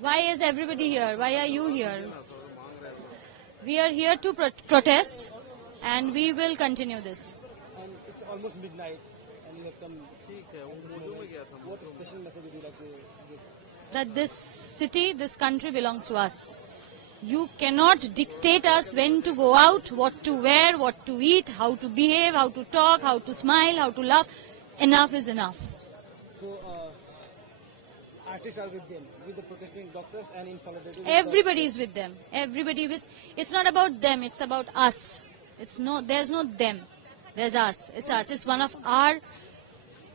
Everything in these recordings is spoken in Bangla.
Why is everybody here? Why are you here? We are here to protest, and we will continue this. And it's almost midnight, and you have come. What special message would you like to give? That this city, this country belongs to us. You cannot dictate us when to go out, what to wear, what to eat, how to behave, how to talk, how to smile, how to laugh. Enough is enough. So, artists are with them, with the protesting doctors, and in solidarity. Everybody is with them. Everybody is. It's not about them. It's about us. There's no them. There's us. It's us. It's one of our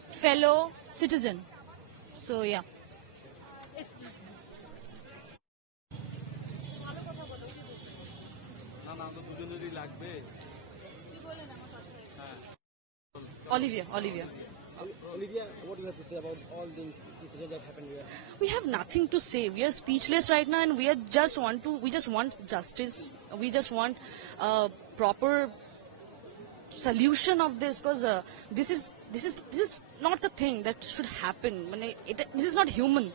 fellow citizen. So yeah. Olivia. Olivia, what do you have to say about all things that have happened here? We have nothing to say. We are speechless right now, and we just want justice. We just want a proper solution of this, because this is not the thing that should happen. This is not human.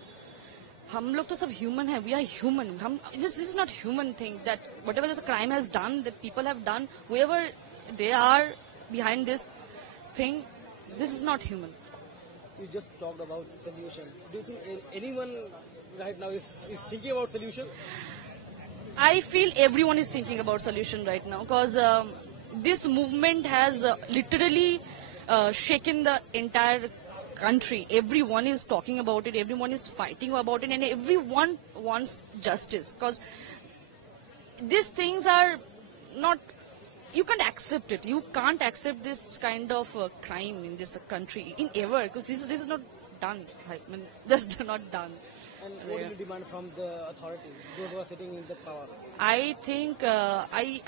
हम लोग तो सब human है. We are human. This is not human thing that whatever this crime has done, that people have done, whoever they are behind this thing, this is not human. You just talked about solution. Do you think anyone right now is thinking about solution? I feel everyone is thinking about solution right now, because this movement has literally shaken the entire country. Everyone is talking about it, everyone is fighting about it, and everyone wants justice, because these things are not, you can't accept it. You can't accept this kind of crime in this country in ever, because this is not done. This is not done. And what do you demand from the authorities, those who are sitting in the power? I think I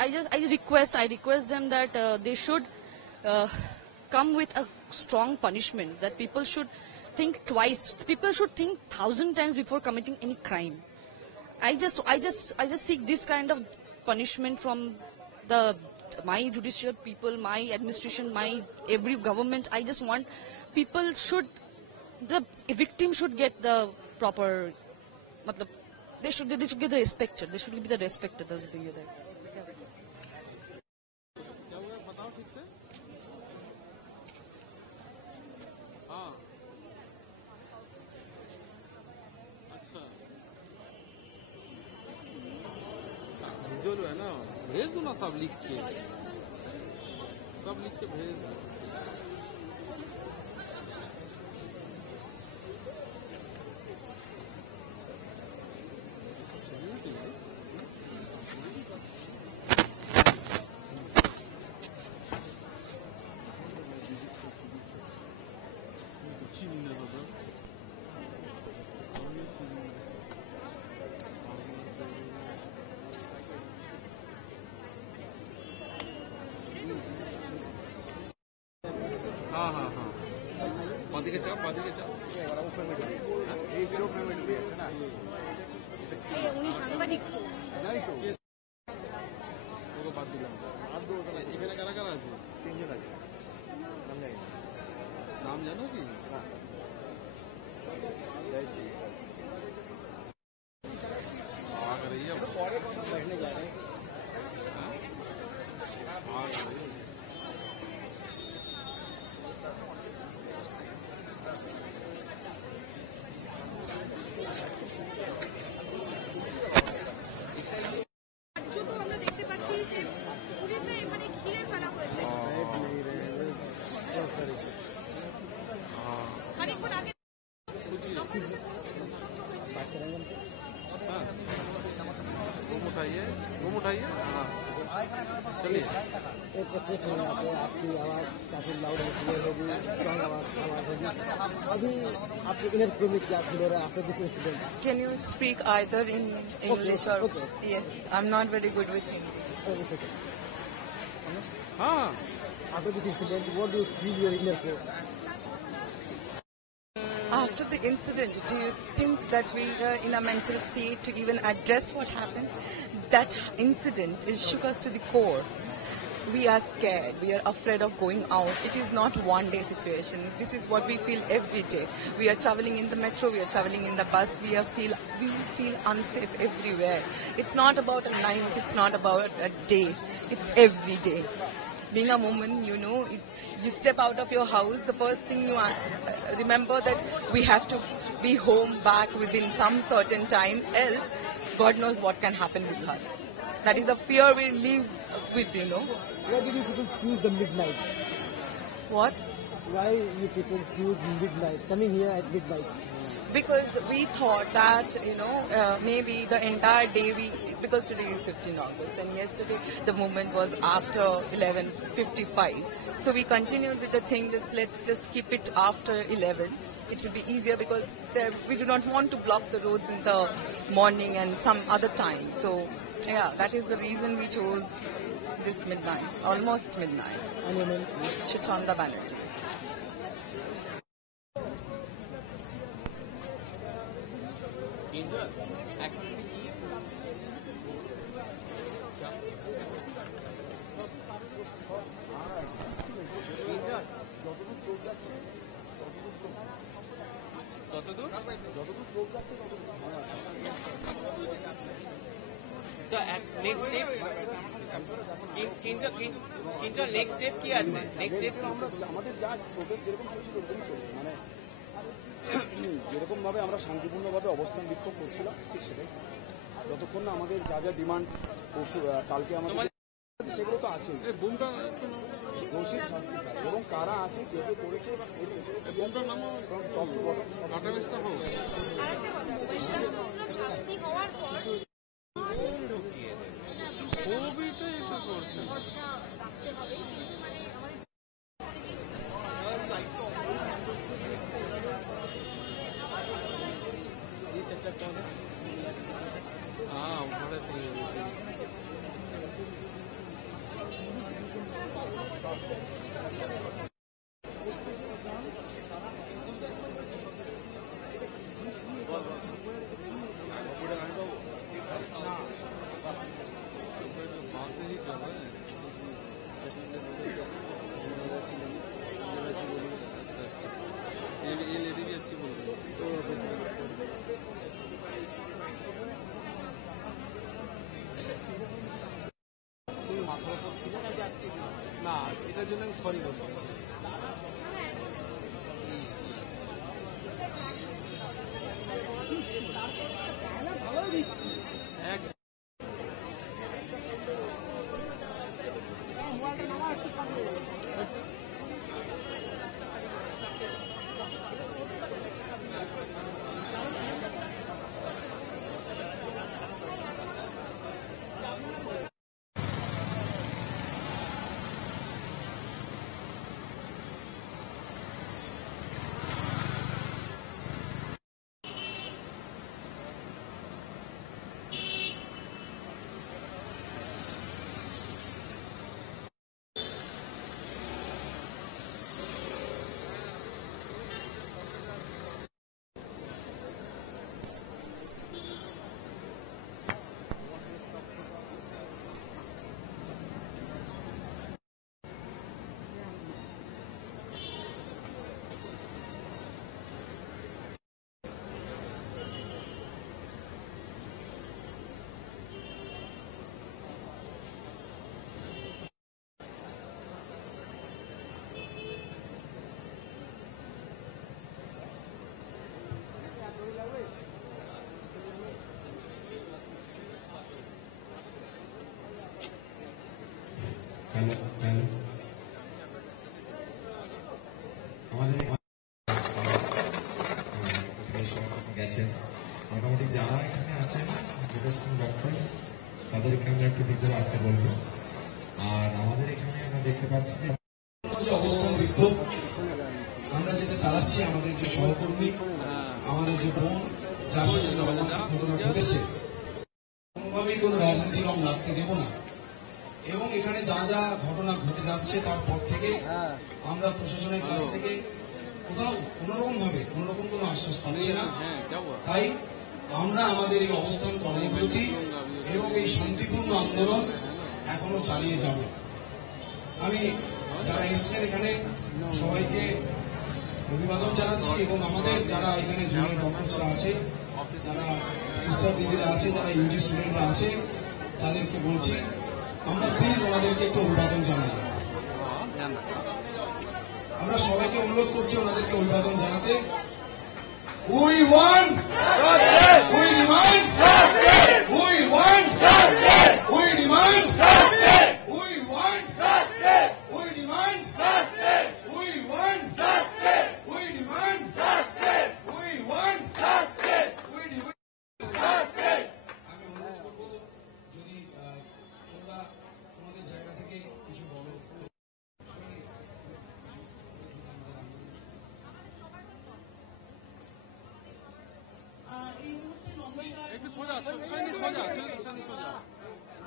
request them that they should come with a strong punishment, that people should think twice. People should think 1,000 times before committing any crime. I just seek this kind of punishment from my judicial people, my administration, my every government. I just want the victim should get the proper, they should get the respect. They should be the respect. That's the thing. जो है ना भेज दो ना सब लिख के भेज दो हाँ बादिके चाप উনি সাংবাদিক বাদ দিলাম এখানে কারা কারা আছে 3 জন আছে নাম জানো কি না आ रही है बैठने जा रहे हैं रूम उठाइए हाँ चलिए आपकी आवाज़ काफ़ी लाउड है, क्लियर होगी, स्ट्रॉन्ग आवाज़ होगी। अभी आपके इनर फील में क्या फील हो रहा है after this incident? Can you speak either in English or okay. Yes, I'm not very good with Hindi. हाँ After this incident, what do you feel your inner feel? After the incident, do you think that we were in a mental state to even address what happened? That incident shook us to the core. we are scared, we are afraid of going out. It is not one day situation. This is what we feel every day. We are traveling in the metro, we are traveling in the bus, we feel unsafe everywhere. It's not about a night, it's not about a day, it's every day. Being a woman, you know, you step out of your house, the first thing you remember that we have to be home back within some certain time, else God knows what can happen with us. That is a fear we live with, you know. Why did you people choose the midnight? What? Why you people choose midnight, coming here at midnight? Because we thought that, you know, maybe the entire day because today is 15 August and yesterday the movement was after 11:55. So we continued with the thing that let's just keep it after 11. It will be easier because we do not want to block the roads in the morning and some other time. So yeah, that is the reason we chose this midnight, almost midnight. And your name? Shachanda Banerjee. Next step কিঞ্জন নেক্সট স্টেপ কি আছে নেক্সট স্টেপ আমাদের যা প্রোগ্রেস যেরকম চলছিল ওরকম চলবে মানে যেরকম ভাবে আমরা শান্তিপূর্ণভাবে অবস্থান বিক্ষোভ করছিলাম ঠিক সেটাই যতক্ষণ না আমাদের যা যা ডিমান্ড পরশু কালকে আমাদের সেগুলো তো আছে দোষীর শাস্তি এবং কারা আছে কে কে করেছে শাস্তি হওয়ার পর না এটার জন্য আমি সরি বলবো আমাদের গেছেন মোটামুটি যারা এখানে আছেন ডক্টরস তাদেরকে আমরা একটু ভিতরে আসতে বলবো আর আমাদের এখানে আমরা দেখতে পাচ্ছি যে অবস্থান বিক্ষোভ আমরা যেটা চালাচ্ছি আমাদের যে সহকর্মী আমাদের যে বোন যার সাথে ঘটনা ঘটেছে কোনোভাবেই কোনো রাজনীতি রং লাগতে দেব না এবং এখানে যা যা ঘটনা ঘটে যাচ্ছে তারপর থেকে আমরা প্রশাসনের কাছ থেকে কোথাও কোনোরকম ভাবে কোনোরকম কোনো আশ্বাস পাচ্ছি না তাই আমরা আমাদের এই অবস্থান কর্মবিরতি এবং এই শান্তিপূর্ণ আন্দোলন এখনো চালিয়ে যাব আমি যারা এসছেন এখানে সবাইকে অভিবাদন জানাচ্ছি এবং আমাদের যারা এখানে জুনিয়র ডক্টরসরা আছে, যারা সিস্টার দিদিরা আছে, যারা ইউজি স্টুডেন্টরা আছে, তাদেরকে বলছি আমরা প্লিজ ওনাদেরকে একটু অভিবাদন জানাই। আমরা সবাইকে অনুরোধ করছি ওনাদেরকে অভিবাদন জানাতে। We want, we demand, we want, we demand, we want, we demand, we want, we demand, we want, we demand. আমি অনুরোধ করবো যদি তোমরা তোমাদের জায়গা থেকে কিছু বলো। এই মুহূর্তে নমস্কার।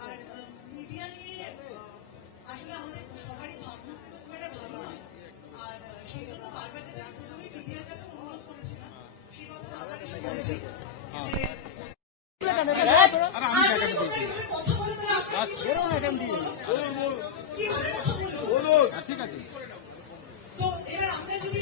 আর মিডিয়া নিয়ে আসলে আমাদের সবারই ভাবমূর্তি তো খুব একটা ভালো নয়, আর সেই জন্য বারবার যেটা প্রথমে মিডিয়ার কাছে অনুরোধ করেছিলাম সেই কথাটা আবার এসে বলছি যে কথা বলে কিভাবে কথা বলবো। ঠিক আছে, তো এবার যদি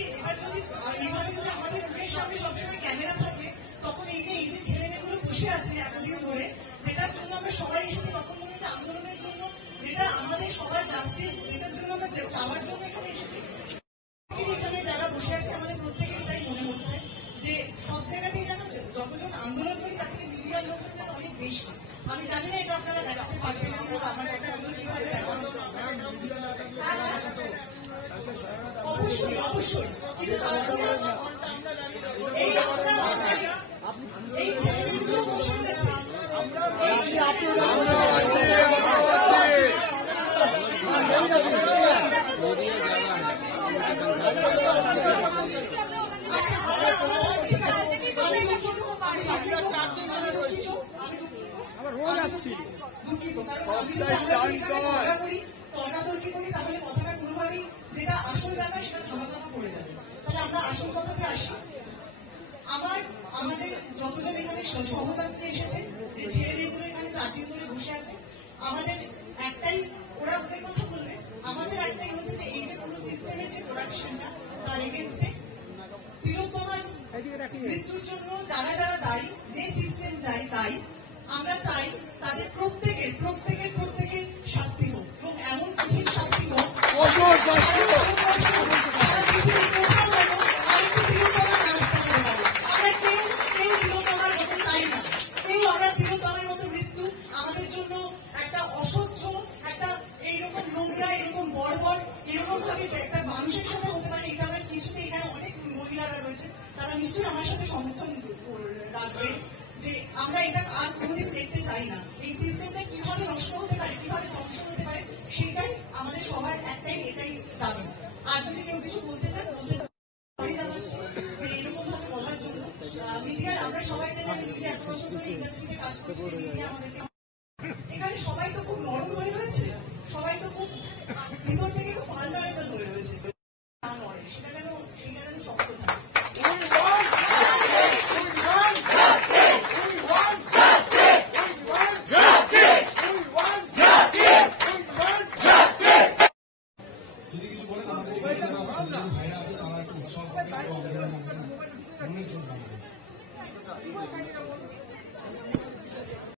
এইভাবে যদি আমাদের মুখের সামনে সবসময় ক্যামেরা থাকে, তখন এই যে ছেলে মেয়েগুলো বসে আছে এতদিন ধরে, যেটার জন্য আমরা সবাই এসেছি, তখন মনে হচ্ছে আন্দোলনের জন্য, যেটা আমাদের সবার জাস্টিস, যেটার জন্য আমরা চাওয়ার জন্য এখানে এসেছি, এখানে যারা বসে আছে আমাদের প্রত্যেকেরই তাই মনে হচ্ছে যে সব জায়গাতেই যেন যতজন আন্দোলন করি তার থেকে মিডিয়ার লোকজন যেন অনেক বেশি। আমি জানি না এটা আপনারা দেখাতে পারবেন কিনা, আমার কথাগুলো কিভাবে দেখানো। অবশ্যই অবশ্যই, কিন্তু তারপরে এই এই ছেলেমেয়েগুলো বসে রয়েছে, এই ছেলেমেয়েগুলো আচ্ছা, দুঃখিত, কারণ আমি যদি তর্কাতর্কি করি তাহলে কথাটা কোনোভাবেই যেটা আসল ব্যাপার সেটা ধামাচাপা পড়ে যাবে। তাহলে আমরা আসল কথাতে আসি। আমাদের যতজন এখানে সহযাত্রী এসেছে, যে ছেলে মেয়েগুলো এখানে 4 দিন ধরে বসে আছে, আমাদের একটাই, ওরা ওদের কথা বলবে, আমাদের একটাই হচ্ছে যে এই যে পুরো সিস্টেমের যে প্রোডাকশনটা, তার এগেনস্টে তিলোত্তমার মৃত্যুর জন্য যারা যারা দায়ী, যে সিস্টেম দায়ী, আমরা চাই তাদের প্রত্যেকের শাস্তি হোক, এবং এমন কঠিন শাস্তি হোক আমাদের জন্য একটা অসহ্য, একটা এইরকম নোংরা, এরকম বর্বর, এরকম ভাবে যে একটা মানুষের সাথে হতে পারে, এটা আমরা কিছুতে, এখানে অনেক মহিলারা রয়েছে, তারা নিশ্চয়ই আমার সাথে সমর্থন রাখবে যে আমরা এটা আর কোনোদিন দেখতে চাই না। এই সিস্টেমটা কিভাবে নষ্ট হতে পারে, কিভাবে ধ্বংস হতে পারে, সেটাই আমাদের সবার এটাই দাবি। আর যদি কেউ কিছু বলতে চান বলতে জানাচ্ছি যে এরকম ভাবে বলার জন্য। মিডিয়ার আমরা সবাই জানি, আমি নিজে এত বছর ধরে ইন্ডাস্ট্রিতে কাজ করছি, মিডিয়া আমাদেরকে, এখানে সবাই তো খুব নরম হয়ে